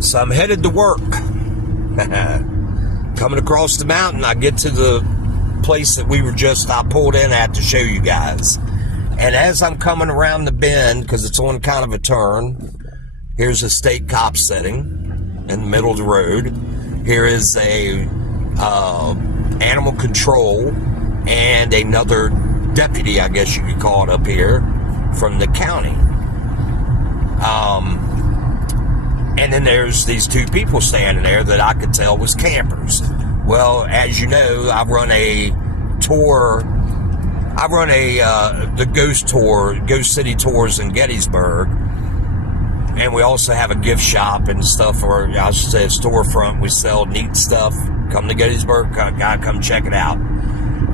So I'm headed to work. Coming across the mountain, I get to the place that I pulled in at to show you guys. And as I'm coming around the bend, because it's on kind of a turn, here's a state cop sitting in the middle of the road. Here is a animal control and another deputy, I guess you could call it, up here from the county. And then there's these two people standing there that I could tell was campers. Well, as you know, I run the Ghost City Tours in Gettysburg. And we also have a gift shop and stuff, or I should say a storefront. We sell neat stuff. Come to Gettysburg, come check it out.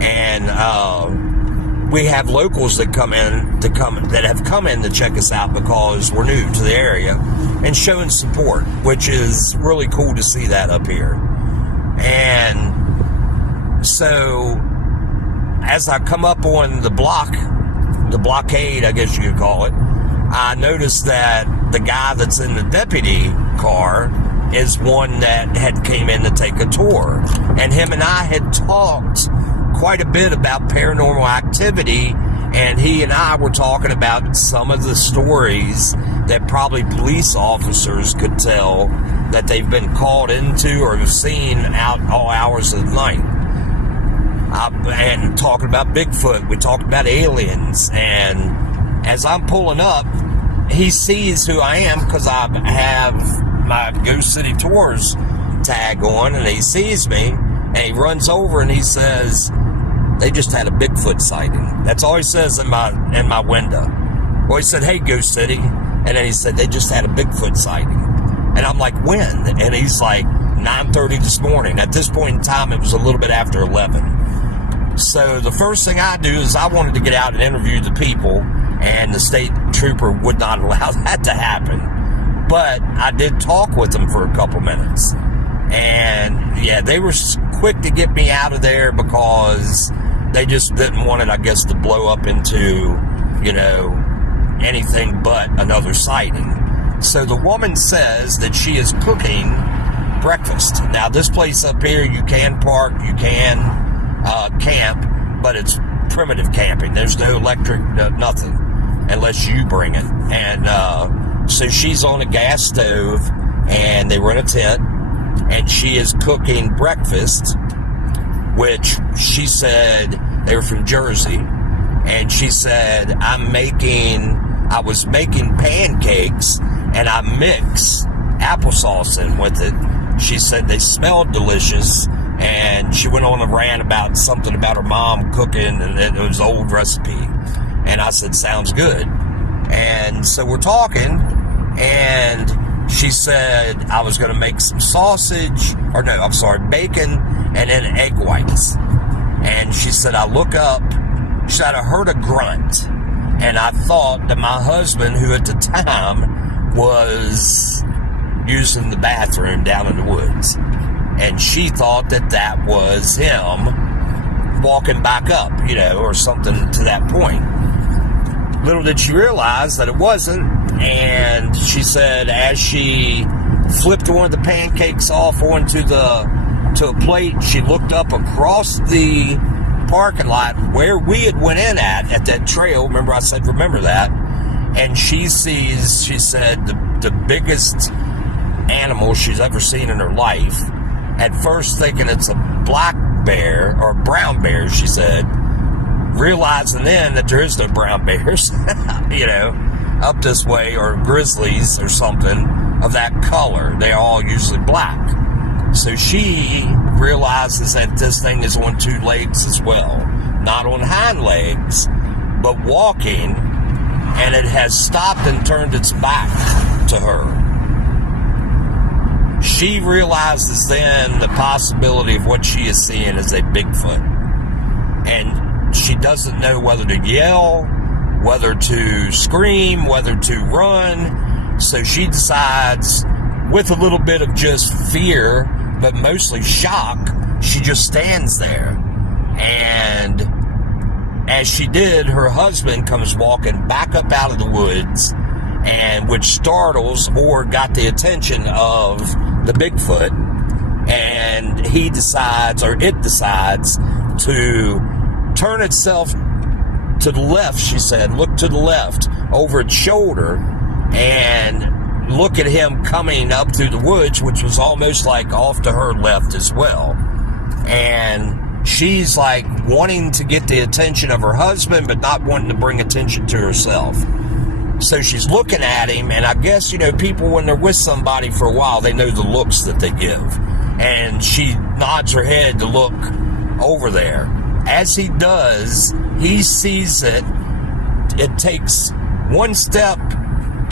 And we have locals that have come in to check us out because we're new to the area and showing support, which is really cool to see that up here. And so as I come up on the blockade, I guess you could call it, I noticed that the guy that's in the deputy car is one that had came in to take a tour. And him and I had talked quite a bit about paranormal activity, and he and I were talking about some of the stories that probably police officers could tell that they've been called into or have seen out all hours of the night. And talking about Bigfoot, we talked about aliens, and as I'm pulling up, he sees who I am because I have my Ghost City Tours tag on, and he sees me, and he runs over and he says, "They just had a Bigfoot sighting." That's all he says in my window. Well, he said, "Hey, Ghost City," and then he said, "They just had a Bigfoot sighting." And I'm like, "When?" And he's like, 9:30 this morning. At this point in time, it was a little bit after 11. So the first thing I do is I wanted to get out and interview the people, and the state trooper would not allow that to happen. But I did talk with them for a couple minutes. And yeah, they were quick to get me out of there because they just didn't want it, I guess, to blow up into, anything but another sighting. So the woman says that she is cooking breakfast. Now, this place up here, you can park, you can camp, but it's primitive camping. There's no electric, nothing, unless you bring it. And so she's on a gas stove, and they run a tent, and she is cooking breakfast, which she said they were from Jersey, and she said, I was making pancakes, and I mix applesauce in with it. She said they smelled delicious, and she went on a rant about something about her mom cooking, and it was an old recipe. And I said, sounds good. And so we're talking, and she said I was going to make some bacon and then egg whites. And she said, I look up, she said, I heard a grunt. And I thought that my husband, who at the time was using the bathroom down in the woods, and she thought that was him walking back up, or something to that point. Little did she realize that it wasn't, and she said as she flipped one of the pancakes off onto a plate, she looked up across the parking lot where we had went in at that trail. Remember I said, remember that? And she sees, she said, the biggest animal she's ever seen in her life. At first thinking it's a black bear or brown bear, she said, realizing then that there is no brown bears, up this way, or grizzlies or something of that color. They're all usually black. So she realizes that this thing is on two legs as well, not on hind legs, but walking, and it has stopped and turned its back to her. She realizes then the possibility of what she is seeing is a Bigfoot. And she doesn't know whether to yell, whether to scream, whether to run. So she decides, with a little bit of just fear, but mostly shock, she just stands there. And as she did, her husband comes walking back up out of the woods, and which startles or got the attention of the Bigfoot, and he decides, or it decides, to turn itself to the left, she said, look to the left, over its shoulder, and look at him coming up through the woods, which was almost like off to her left as well. And she's like wanting to get the attention of her husband, but not wanting to bring attention to herself. So she's looking at him, and I guess, you know, people, when they're with somebody for a while, they know the looks that they give. And she nods her head to look over there. As he does, he sees it. It takes one step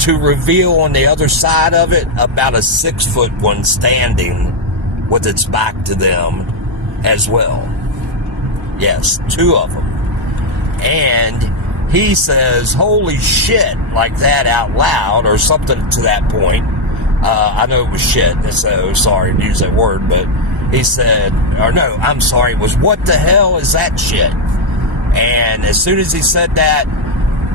to reveal on the other side of it about a 6-foot one standing with its back to them as well. Yes, 2 of them. And he says, holy shit, like that out loud, or something to that point. I know it was shit, so sorry to use that word, but he said, or no, I'm sorry, it was, what the hell is that shit? And as soon as he said that,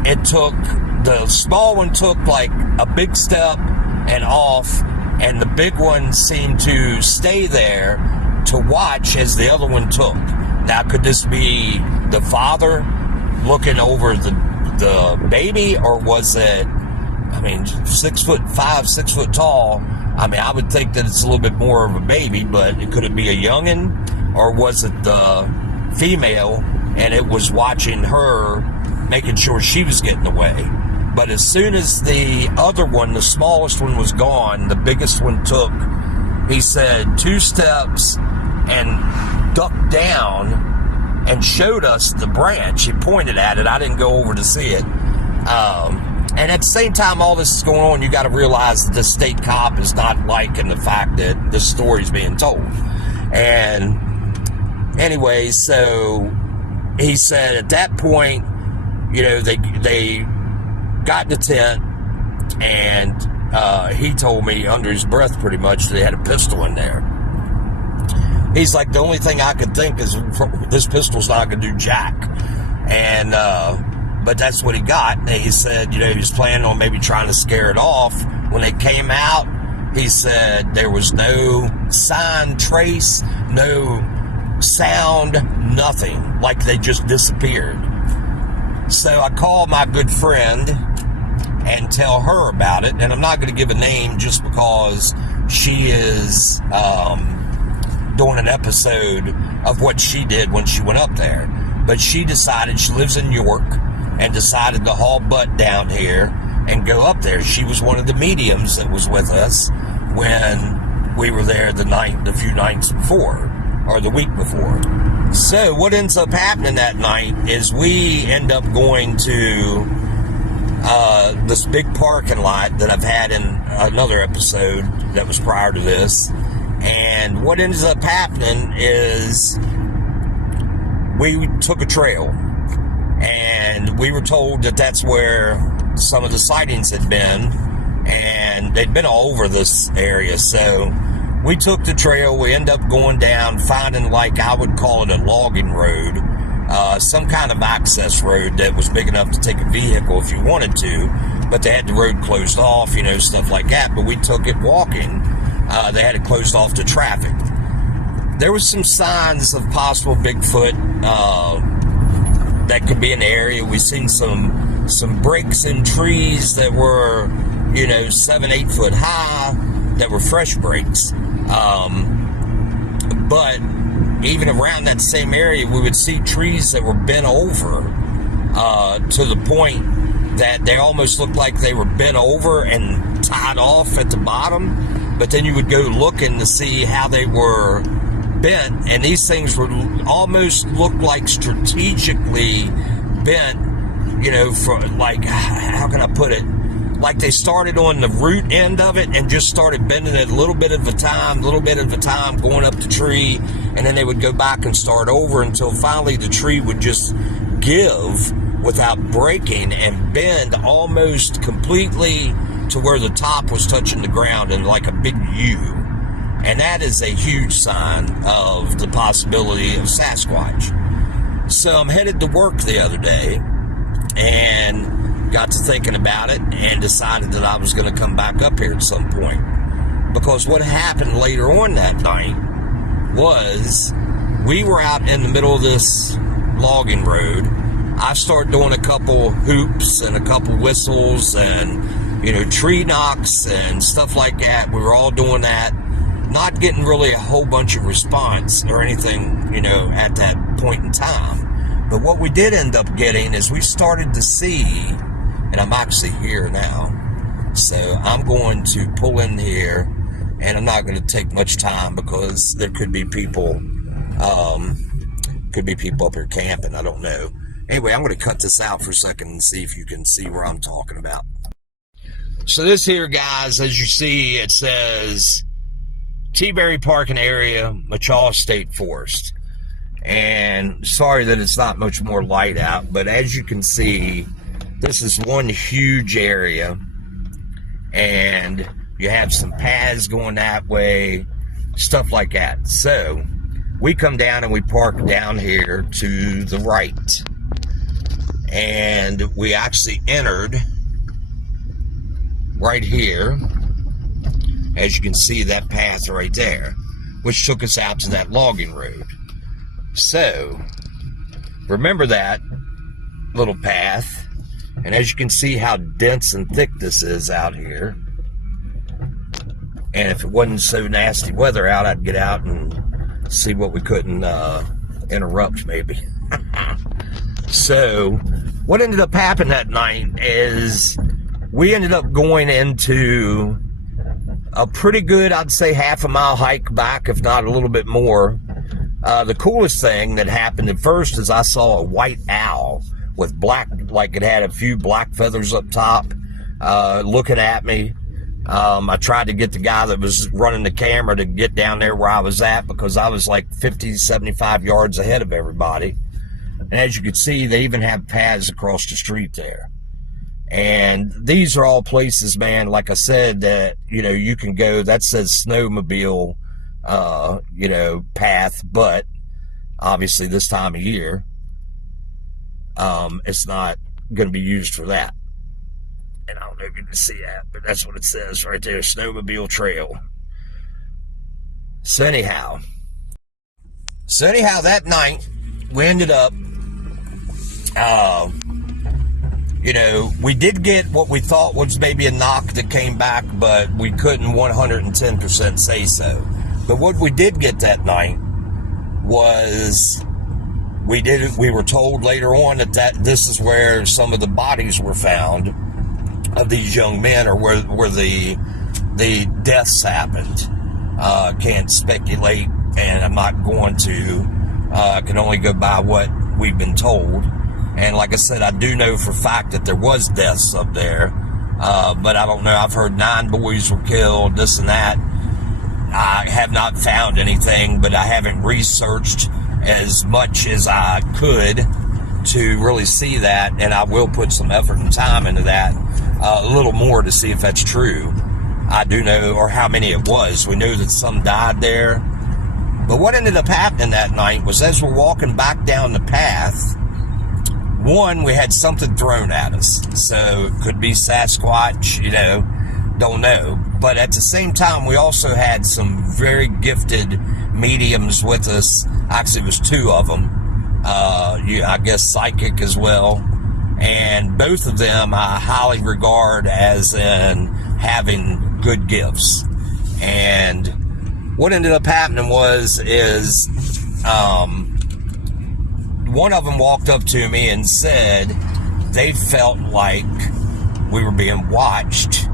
it took, the small one took like a big step and off, and the big one seemed to stay there to watch as the other one took. Now, could this be the father looking over the baby, or was it, I mean, 6'5", 6 foot tall? I mean, I would think that it's a little bit more of a baby, but could it be a youngin', or was it the female and it was watching her, making sure she was getting away? But as soon as the other one, the smallest one, was gone, the biggest one took, he said, 2 steps and ducked down and showed us the branch. He pointed at it. I didn't go over to see it. And at the same time all this is going on, you got to realize that the state cop is not liking the fact that this story's being told. And anyway, so he said at that point, you know, they got in the tent, and he told me under his breath pretty much that they had a pistol in there. He's like, the only thing I could think is this pistol's not going to do jack. And but that's what he got. And he said, you know, he was planning on maybe trying to scare it off. When they came out, he said there was no sign, trace, no sound, nothing. Like they just disappeared. So I called my good friend and tell her about it. And I'm not going to give a name just because she is doing an episode of what she did when she went up there. But she decided, she lives in York, and decided to haul butt down here and go up there. She was one of the mediums that was with us when we were there the few nights before, or the week before. So what ends up happening that night is we end up going to this big parking lot that I've had in another episode that was prior to this. And what ends up happening is we took a trail, and we were told that that's where some of the sightings had been, and they'd been all over this area. So we took the trail. We ended up going down, finding, like, I would call it a logging road, some kind of access road that was big enough to take a vehicle if you wanted to, but they had the road closed off, you know, stuff like that. But we took it walking. They had it closed off to traffic. There was some signs of possible Bigfoot that could be in the area. We seen some breaks in trees that were, you know, 7-8 foot high, that were fresh breaks. But even around that same area, we would see trees that were bent over to the point that they almost looked like they were bent over and tied off at the bottom. But then you would go looking to see how they were bent, and these things were almost looked like strategically bent, you know, for, like, how can I put it? Like they started on the root end of it and just started bending it a little bit at a time, going up the tree, and then they would go back and start over until finally the tree would just give without breaking and bend almost completely to where the top was touching the ground in like a big U. And that is a huge sign of the possibility of Sasquatch. So I'm headed to work the other day, and got to thinking about it and decided that I was going to come back up here at some point. Because what happened later on that night was we were out in the middle of this logging road. I started doing a couple hoops and a couple whistles and, you know, tree knocks and stuff like that. We were all doing that, not getting really a whole bunch of response or anything, you know, at that point in time. But what we did end up getting is we started to see, and I'm actually here now, so I'm going to pull in here, and I'm not going to take much time because there could be people up here camping. I don't know. Anyway, I'm going to cut this out for a second and see if you can see where I'm talking about. So this here, guys, as you see, it says Teaberry Parking Area, Machaw State Forest. And sorry that it's not much more light out, but as you can see, this is one huge area, and you have some paths going that way, stuff like that. So we come down and we park down here to the right, and we actually entered right here. As you can see, that path right there, which took us out to that logging road. So remember that little path, and as you can see how dense and thick this is out here. And if it wasn't so nasty weather out, I'd get out and see what we couldn't interrupt maybe. So what ended up happening that night is we ended up going into a pretty good, I'd say, half a mile hike back, if not a little bit more. The coolest thing that happened at first is I saw a white owl with black, like it had a few black feathers up top, looking at me. I tried to get the guy that was running the camera to get down there where I was at, because I was like 50, 75 yards ahead of everybody. And as you can see, they even have paths across the street there. And these are all places, man, like I said, that, you know, you can go. That says snowmobile, you know, path, but obviously this time of year, it's not going to be used for that. And I don't know if you can see that, but that's what it says right there, snowmobile trail. So anyhow, that night, we ended up, you know, we did get what we thought was maybe a knock that came back, but we couldn't 110% say so. But what we did get that night was we were told later on that this is where some of the bodies were found of these young men, or where the deaths happened. Can't speculate, and I'm not going to. I can only go by what we've been told. And like I said, I do know for a fact that there was deaths up there, but I don't know. I've heard 9 boys were killed, this and that. I have not found anything, but I haven't researched as much as I could to really see that, and I will put some effort and time into that, a little more, to see if that's true. I do know, or how many it was. We knew that some died there. But what ended up happening that night was, as we're walking back down the path, one, we had something thrown at us. So it could be Sasquatch, you know, don't know. But at the same time, we also had some very gifted mediums with us. Actually, it was 2 of them. I guess psychic as well. And both of them I highly regard as in having good gifts. And what ended up happening is one of them walked up to me and said they felt like we were being watched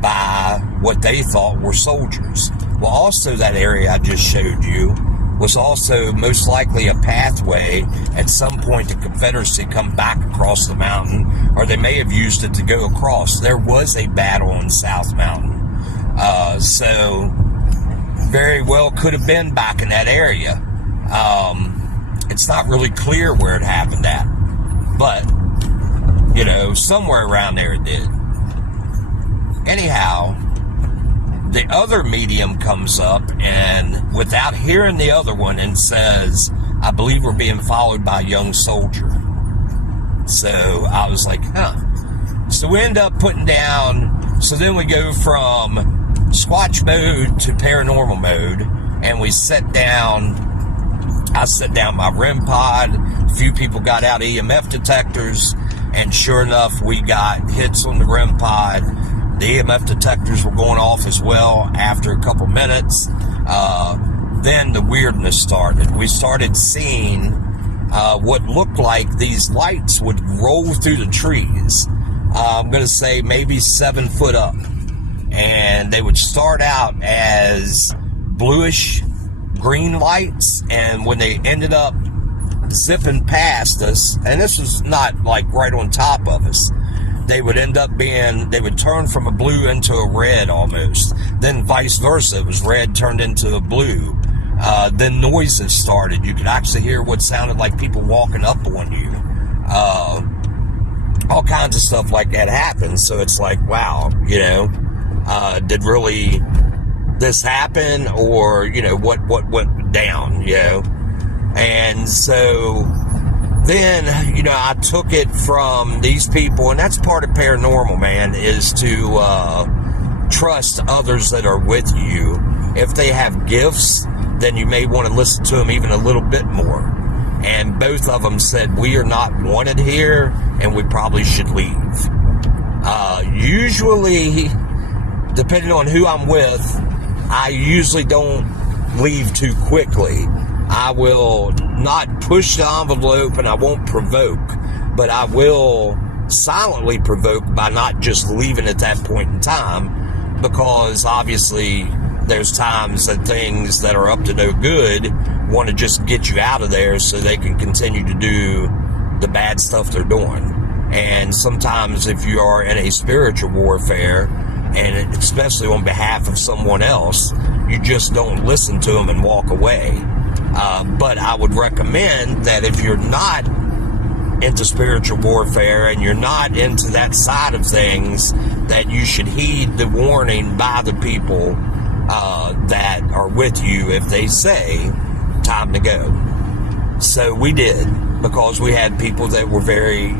by what they thought were soldiers. Well, also that area I just showed you was also most likely a pathway at some point the Confederacy come back across the mountain, or they may have used it to go across. There was a battle in South Mountain. So very well could have been back in that area. It's not really clear where it happened at, but, you know, somewhere around there it did. Anyhow, the other medium comes up, and without hearing the other one, and says, I believe we're being followed by a young soldier. So I was like, huh. So we end up putting down, so then we go from Squatch mode to paranormal mode, and we set down, I set down my REM pod, a few people got out EMF detectors, and sure enough, we got hits on the REM pod. The EMF detectors were going off as well after a couple minutes. Then the weirdness started. We started seeing what looked like these lights would roll through the trees. I'm going to say maybe 7 foot up. And they would start out as bluish green lights. And when they ended up zipping past us, and this was not like right on top of us, they would end up being, they would turn from a blue into a red almost. Then vice versa. It was red turned into a blue. Then noises started. You could actually hear what sounded like people walking up on you. All kinds of stuff like that happened. So it's like, wow, did really this happen? Or, what went down, And so then, I took it from these people, and that's part of paranormal, man, is to trust others that are with you. If they have gifts, then you may want to listen to them even a little bit more. And both of them said, we are not wanted here, and we probably should leave. Usually, depending on who I'm with, I usually don't leave too quickly. I will not push the envelope, and I won't provoke, but I will silently provoke by not just leaving at that point in time, because obviously there's times that things that are up to no good want to just get you out of there so they can continue to do the bad stuff they're doing. And sometimes if you are in a spiritual warfare, and especially on behalf of someone else, you just don't listen to them and walk away. But I would recommend that if you're not into spiritual warfare and you're not into that side of things, that you should heed the warning by the people that are with you if they say, time to go. So we did, because we had people that were very,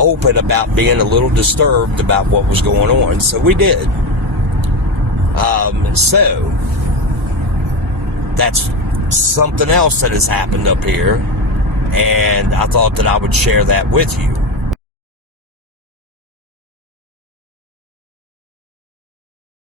open about being a little disturbed about what was going on. So we did. So that's something else that has happened up here, and I thought that I would share that with you.